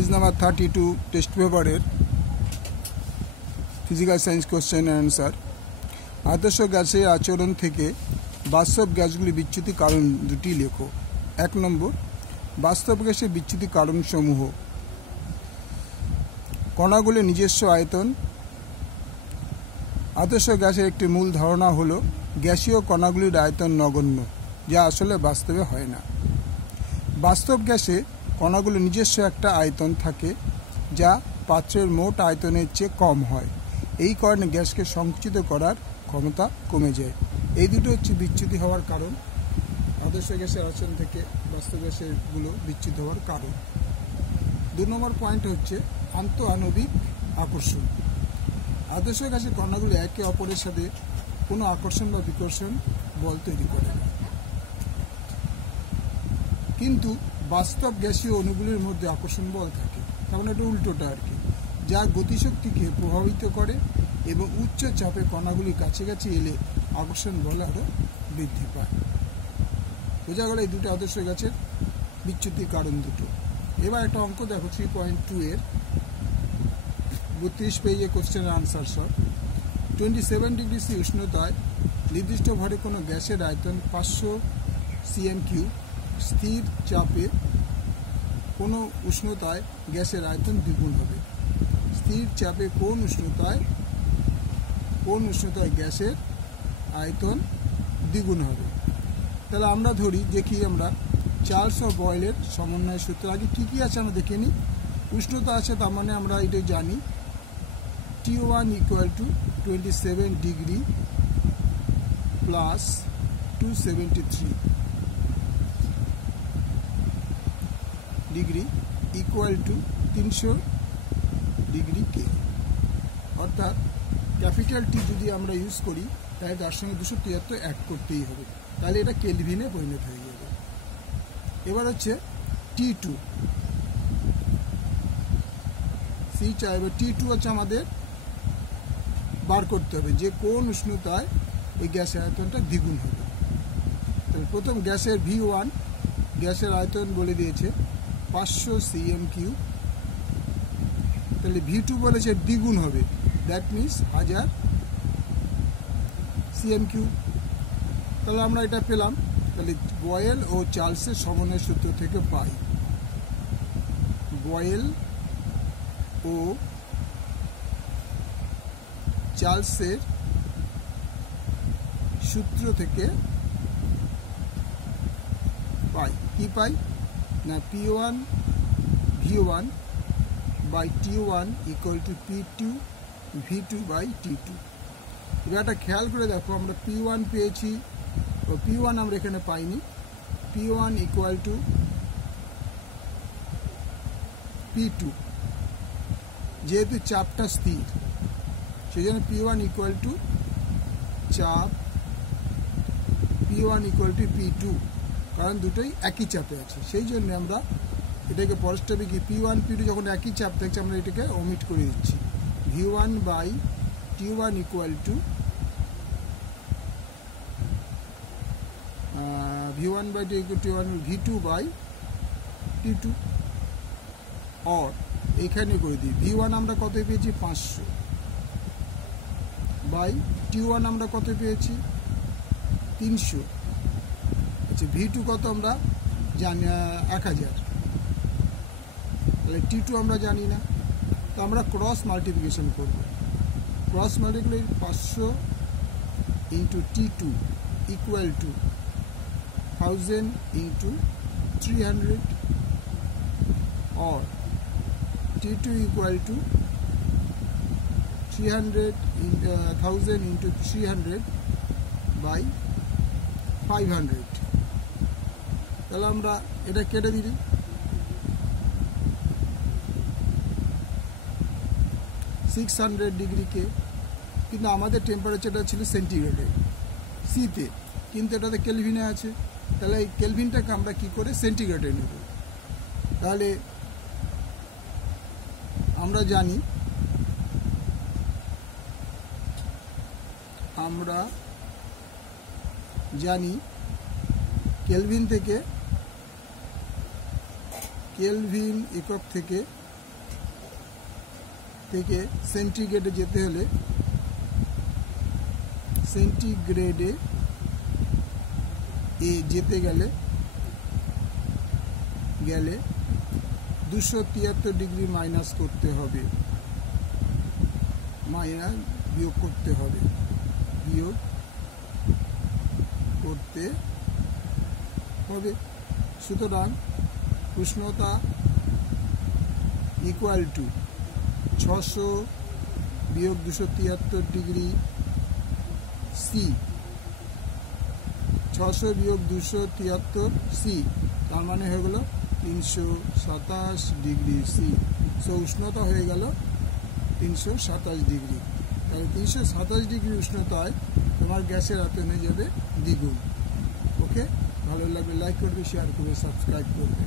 Page number 32 test paper physical science question and answer. आदर्श ग्यासेर आचरण थेके बास्तव ग्यासगुलिर बिच्युति कारण दुटी लेखो। 1 नम्बर बास्तव ग्यासेर बिच्युति कारण समूह। कणागुलिर निजस्व आयतन। आदर्श ग्यासेर एकटी मूल धारणा हलो ग्यासीय कणागुलिर आयतन नगण्य, जा आसले बास्तवे हय ना। बास्तव ग्यासे कणागुलिर निजस्व एकटा आयतन थाके जा पात्रेर मोट आयतनेर चेये कम हय। এই কারণে গ্যাসকে সংকুচিত করার ক্ষমতা কমে যায়। এই দুটো হচ্ছে বিচ্যুতি হওয়ার কারণ, আদর্শ গ্যাসের আচরণ থেকে বাস্তব গ্যাসের গুলো বিচ্যুত হওয়ার কারণ। 2 নম্বর পয়েন্ট হচ্ছে আন্তঃআণবিক আকর্ষণ। আদর্শ গ্যাসের কণাগুলো একে অপরের সাথে কোনো আকর্ষণ বা বিকর্ষণ বল তৈরি করে না, কিন্তু বাস্তব গ্যাসীয় অণুগুলির মধ্যে আকর্ষণ বল থাকে। তার মানে এটা উল্টোটা আর কি, যা গতিশক্তিকে প্রভাবিত করে এবং উচ্চ চাপে কণাগুলি কাছাকাছি এলে আকর্ষণ বল আরও বৃদ্ধি পায়। বোঝা গেল এই দুটো আদর্শ গ্যাসের বিচ্যুতির কারণ দুটো। এবার একটা অঙ্ক দেখো 3.2 এর 32 পেজে কোশ্চেন আনসার সব। 27 ডিগ্রি সি উষ্ণতায় নির্দিষ্ট ভরে কোনো গ্যাসের আয়তন 500 cm3, স্থির চাপে কোনো উষ্ণতায় গ্যাসের আয়তন দ্বিগুণ হবে। স্থির চাপে কোন উষ্ণতায় গ্যাসের আয়তন দ্বিগুণ হবে। তাহলে আমরা ধরি দেখি আমরা চার্লস ও বয়েলের সমন্বয় সূত্র। আগে কী আছে আমরা দেখে নিই। উষ্ণতা আছে, তার মানে আমরা এটা জানি T1 = 27 degree plus 273 degree equal to 300 degree কে। অর্থাৎ ক্যাপিটাল টি যদি আমরা ইউজ করি তাহলে তার সঙ্গে 273 অ্যাড করতেই হবে, তাহলে এটা কেলভিনে পরিণত হয়ে যাবে। এবার হচ্ছে T2 সি চাইবে। T2 হচ্ছে আমাদের বার করতে হবে যে কোন উষ্ণতায় এই গ্যাসের আয়তনটা দ্বিগুণ হবে। তাহলে প্রথম গ্যাসের V1 গ্যাসের আয়তন বলে দিয়েছে 500 cm3, তাহলে V2 বলেছে দ্বিগুণ হবে, দ্যাট মিনস 1000 cm3। তাহলে আমরা এটা পেলাম। তাহলে বয়েল ও চার্লসের সমন্বয় সূত্র থেকে পাই, বয়েল ও চার্লসের সূত্র থেকে পাই কি পাই না P1 V1 by T1 = P2 V2 by T2। এবার একটা খেয়াল করে দেখো, আমরা P1 পেয়েছি, ও P1 আমরা এখানে পাইনি। P1 = P2, যেহেতু চাপটা স্থির সেই জন্য P1 = চাপ, P1 = P2, কারণ দুটোই একই চাপে আছে। সেই জন্য আমরা এটাকে পরস্পর কি P1 P2 যখন একই চাপ থাকছে আমরা এটাকে ওমিট করে দিচ্ছি। V1 by T1 = V1 by T1 V2 by T2। और এইখানে করে দিই V1 আমরা কত পেয়েছি 500 বাই T1 আমরা কত পেয়েছি 300। আচ্ছা V2 কত আমরা জানি 1000, তাহলে T2 আমরা জানি না, তো আমরা ক্রস মাল্টিপ্লিকেশন করব। ক্রস মাল্টিপ্লিকেশন 500 × T2 = 1000 × 300 और T2 = 300 1000 × 300 বাই 500। তাহলে আমরা এটা কেটে দিই। 600 ডিগ্রিকে, কিন্তু আমাদের টেম্পারেচারটা ছিল সেন্টিগ্রেডে সিতে, কিন্তু এটাতে কেলভিনে আছে। তাহলে এই কেলভিনটাকে আমরা কি করে সেন্টিগ্রেডে নেব। তাহলে আমরা জানি কেলভিন থেকে, কেলভিন একক থেকে থেকে সেন্টিগ্রেডে যেতে হলে সেন্টিগ্রেডে যেতে গেলে 273 ডিগ্রি মাইনাস করতে হবে, বিয়োগ করতে হবে। সুতরাং উষ্ণতা ইকুয়াল টু 600 বিয়োগ 273 ডিগ্রি সি, 600 বিয়োগ 273 সি, তার মানে হয়ে গেল 327 ডিগ্রি সি। সো উষ্ণতা হয়ে গেল 327 ডিগ্রি। তাহলে 327 ডিগ্রি উষ্ণতায় তোমার গ্যাসের আয়তন হয়ে যাবে দ্বিগুণ। ওকে, ভালো লাগলে লাইক করবে, শেয়ার করবে, সাবস্ক্রাইব করবে।